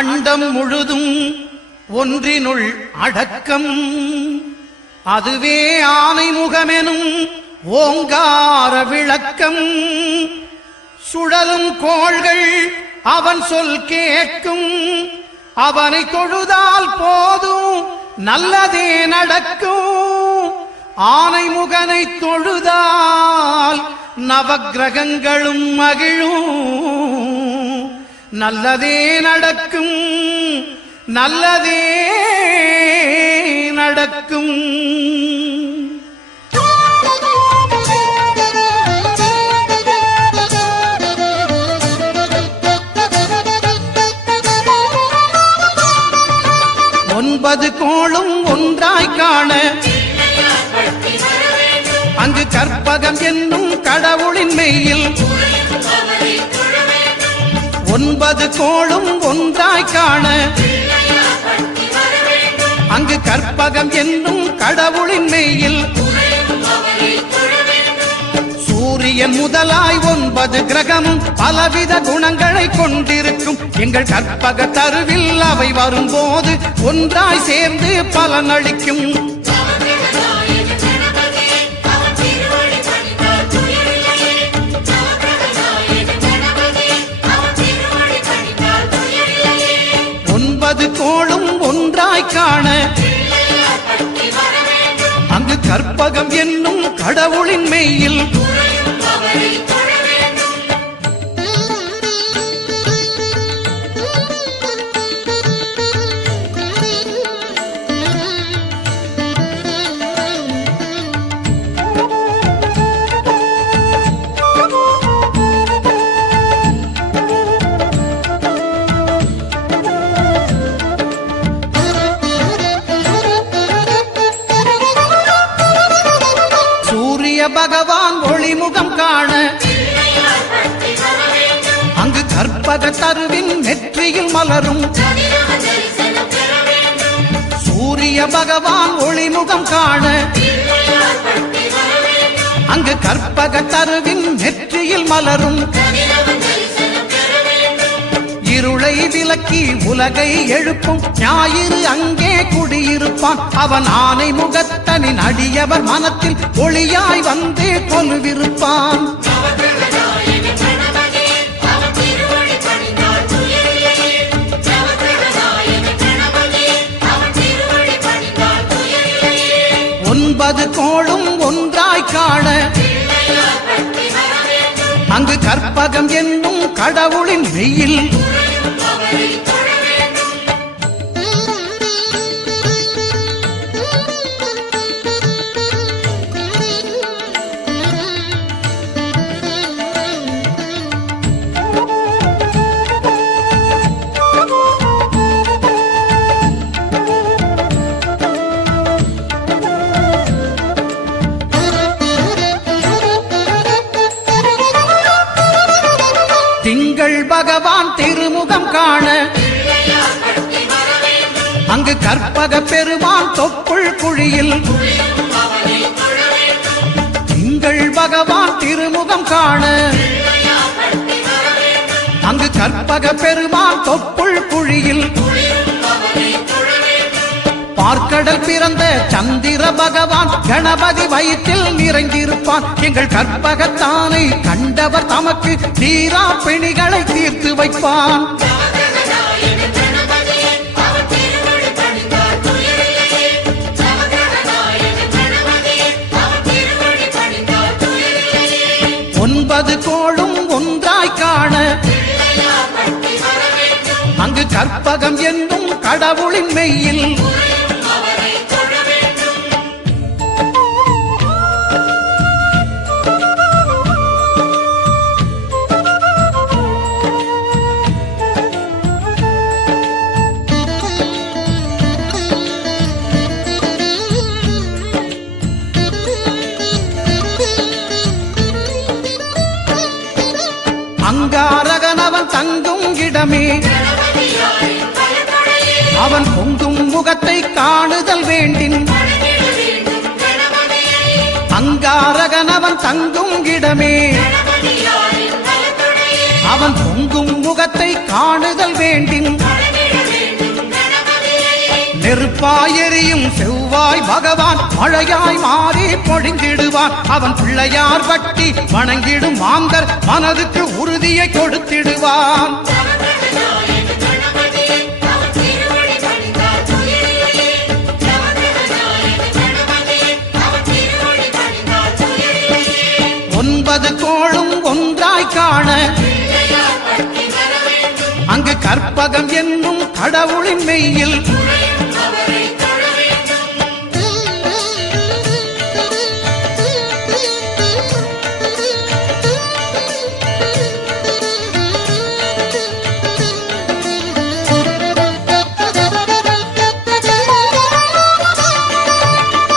அண்டம் முழுதும் ஒன்றினுள் அடக்கம். அதுவே ஆனை முகமெனும் ஓங்கார விளக்கம். சுழலும் கோள்கள் அவன் சொல் கேட்கும். அவனை தொழுதால் போதும் நல்லதே நடக்கும். ஆனை முகனை தொழுதால் நவக்கிரகங்களும் மகிழும். நல்லதே நடக்கும், நல்லதே நடக்கும். ஒன்பது கோளும் ஒன்றாய் காண அங்கு கற்பகம் என்னும் கடவுளின் மெய்யில். ஒன்பது கோளும் ஒன்றாய் காண அங்கு கற்பகம் என்னும் கடவுளின் மெய்யில். சூரியன் முதலாய் 9 கிரகமும் பலவித குணங்களை கொண்டிருக்கும். எங்கள் கற்பக தருவில் அவை வரும்போது ஒன்றாய் சேர்ந்து பலனளிக்கும். கோளும் ஒன்றாய் காண அங்கு கற்பகம் என்னும் கடவுளின் மெய்யில். பகவான் ஒளிமுகம் காண அங்கு கற்பக தருவின் நெற்றியில் மலரும். சூரிய பகவான் ஒளிமுகம் காண அங்கு கற்பக தருவின் நெற்றியில் மலரும். இருளை விலக்கி உலகை எழுப்பும் ஞாயிறு அங்கே குடியிருப்பான். அவன் ஆனை முகத்தனின் அடியவர் மனத்தில் ஒளியாய் வந்து கொலுவிருப்பான். ஒன்பது கோளும் ஒன்றாய் காண அங்கு கற்பகம் என்னும் கடவுளின் மெய்யில். திங்கள் பகவான் திருமுகம் காண அங்கு கற்பக பெருமான் தொப்புள் குழியில். திங்கள் பகவான் திருமுகம் காண அங்கு கற்பக பெருமான் தொப்புள் குழியில். பார்க்கடல் பிறந்த சந்திர பகவான் கணபதி வயிற்றில் நிறைந்திருப்பான். எங்கள் கற்பகத்தானை கண்டவர் தமக்கு தீரா பிணிகளை தீர்த்து வைப்பான். ஒன்பது கோளும் ஒன்றாய் காண அங்கு கற்பகம் என்னும் கடவுளின் மெய்யில். அங்காரகனவன் தங்கும் இடமே அவன் பொங்கும் முகத்தை காணுதல் வேண்டின். அங்காரகனவன் தங்கும் இடமே அவன் பொங்கும் முகத்தை காணுதல் வேண்டின். நெருப்பாயெறியும் செவ்வாய் பகவான் மழையாய் மாறி பொழிந்திடுவான். அவன் பிள்ளையார் பட்டி வணங்கிடும் மாந்தர் மனதுக்கு உறுதியை கொடுத்திடுவான். ஒன்பது கோளும் ஒன்றாய் காண அங்கு கற்பகம் என்னும் கடவுளின் மெய்யில்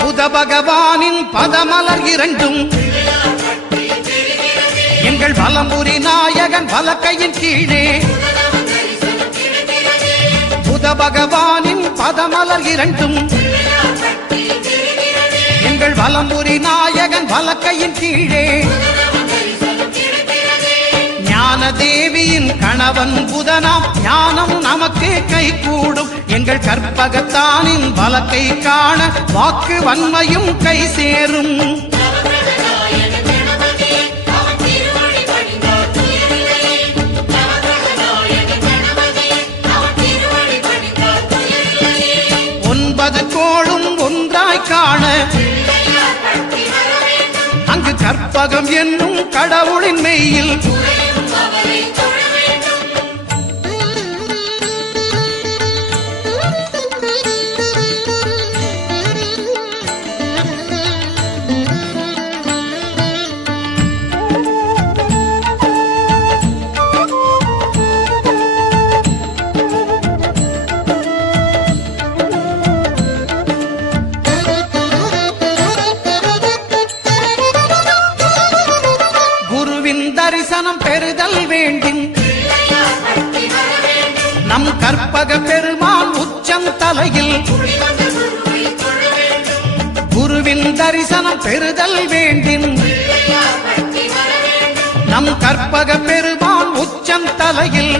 புத பகவானின் பதமலர் இரண்டும் எங்கள் வலம்புரி நாயகன் வலக்கையின் கீழே. புத பகவானின் பதமலர் இரண்டும் எங்கள் வலம்புரி நாயகன் வலக்கையின் கீழே. ஞான தேவியின் கணவன் புதனாம் ஞானம் நமக்கு கை கூடும். எங்கள் கற்பகத்தானின் வலக்கை காண வாக்கு வன்மையும் கை சேரும். ஒன்பது கோளும் ஒன்றாய் காண அங்கு கற்பகம் என்னும் கடவுளின் மெய்யில் தரிசனம் பெறுதல் வேண்டும். நம் கற்பக பெருமான் உச்சம் தலையில் குருவின் தரிசனம் பெறுதல் வேண்டும். நம் கற்பக பெருமான் உச்சம் தலையில்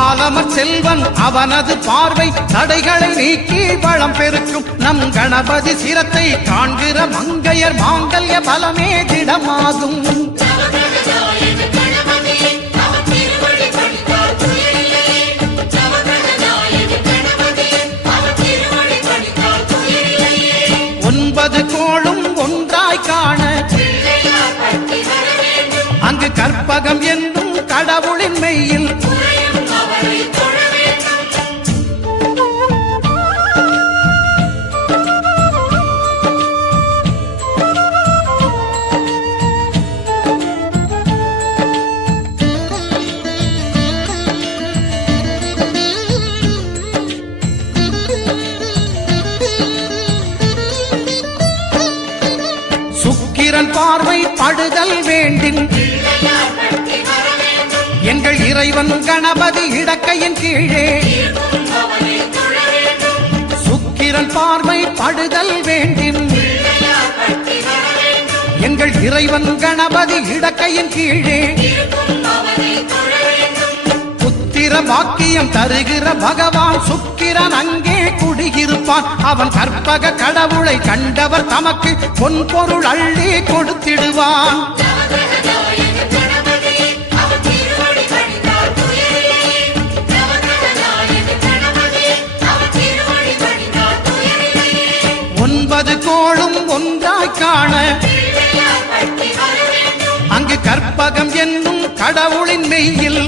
ஆலமர் செல்வன் அவனது பார்வை தடைகளை நீக்கி வளம் பெருக்கும். நம் கணபதி சிரத்தை காண்கிற மங்கையர் மாங்கல்ய பலமே திடமாகும். ஒன்பது கோளும் ஒன்றாய் காண அங்கு கற்பகம் என்னும் கடவுளின் மெய்யில் சுக்கிரன் பார்வை படுதல் வேண்டும். எங்கள் இறைவன் கணபதி இடக்கையின் கீழே சுக்கிரன் பார்வை படுதல் வேண்டும். எங்கள் இறைவன் கணபதி இடக்கையின் கீழே புத்திர வாக்கியம் தருகிற பகவான் சுக்கிரன் அங்கே குடியிருப்பான். அவன் கற்பக கடவுளை கண்டவர் தமக்கு பொன் பொருள் அள்ளி கொடுத்திடுவான். ஒன்பது கோளும் ஒன்றாய் காண அங்கு கற்பகம் என்னும் கடவுளின் மெய்யில்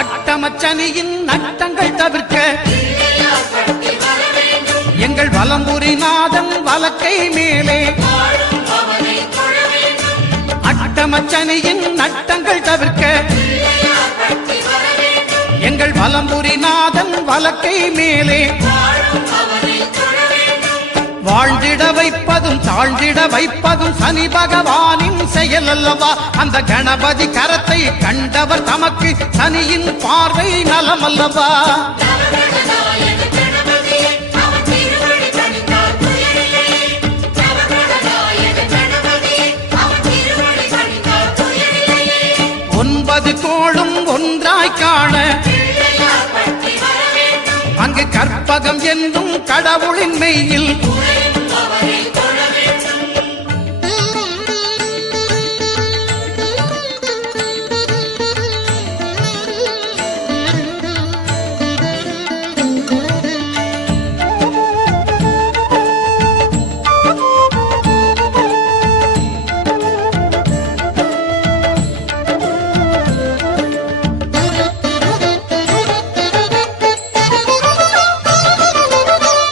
அட்டமச்சனியின் நட்டங்கள் தவிர்க்க எங்கள் வலம்புரி நாதன் வலக்கை மேலே அட்டமச்சனியின் நட்டங்கள் தவிர்க்க எங்கள் வலம்புரி நாதன் வலக்கை மேலே வாழ்ந்திட வைப்பதும் தாழ்ந்திட வைப்பதும் சனி பகவானின் செயல் அல்லவா அந்த கணபதி கரத்தை கண்டவர் தமக்கு சனியின் பார்வை நலம் அல்லவா ஒன்பது கோளும் ஒன்றாய் காண அங்கு கற்பகம் என்னும் கடவுளின் மெய்யில்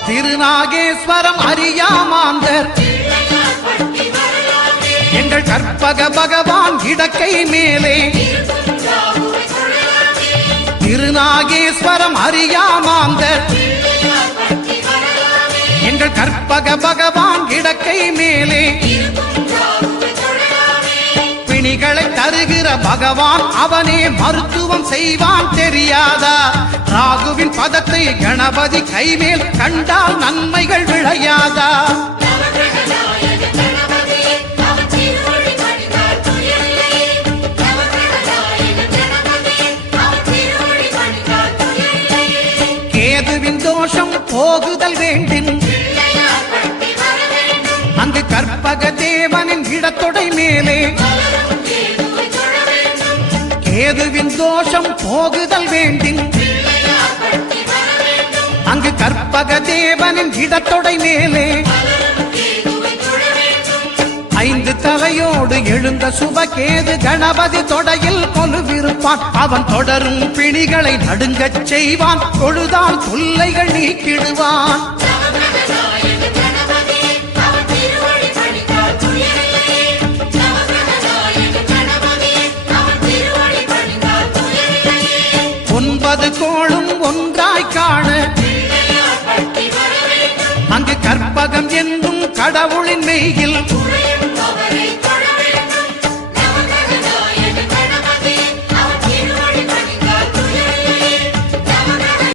திருநாகேஸ்வரம் அறியாமாந்தர் எங்கள் கற்பக பகவான் இடக்கை மேலே திருநாகேஸ்வரம் அறியாமாந்தர் எங்கள் கற்பக பகவான் இடக்கை மேலே பிணிகளை தருகிற பகவான் அவனே மருத்துவம் செய்வான் தெரியாதா ராகுவின் பதத்தை கணபதி கைமேல் கண்டால் நன்மைகள் விளையாதா கேதுவின் தோஷம் போகுதல் வேண்டின் அங்கு கற்பக தேவனின் இடத்தொடை மேலே கேதுவின் தோஷம் போகுதல் வேண்டின் அங்கு கற்பக தேவனின் இடத்தொடை மேலே ஐந்து தலையோடு எழுந்த சுபகேது கணபதி தொடையில் கொலுவிருப்பான் அவன் தொடரும் பிணிகளை நடுங்கச் செய்வான் தொழுதால் தொல்லைகள் நீக்கிடுவான் ஒன்பது கோளும் ஒன்றாய் காண அங்கு கற்பகம் என்னும் கடவுளின் மெய்யில்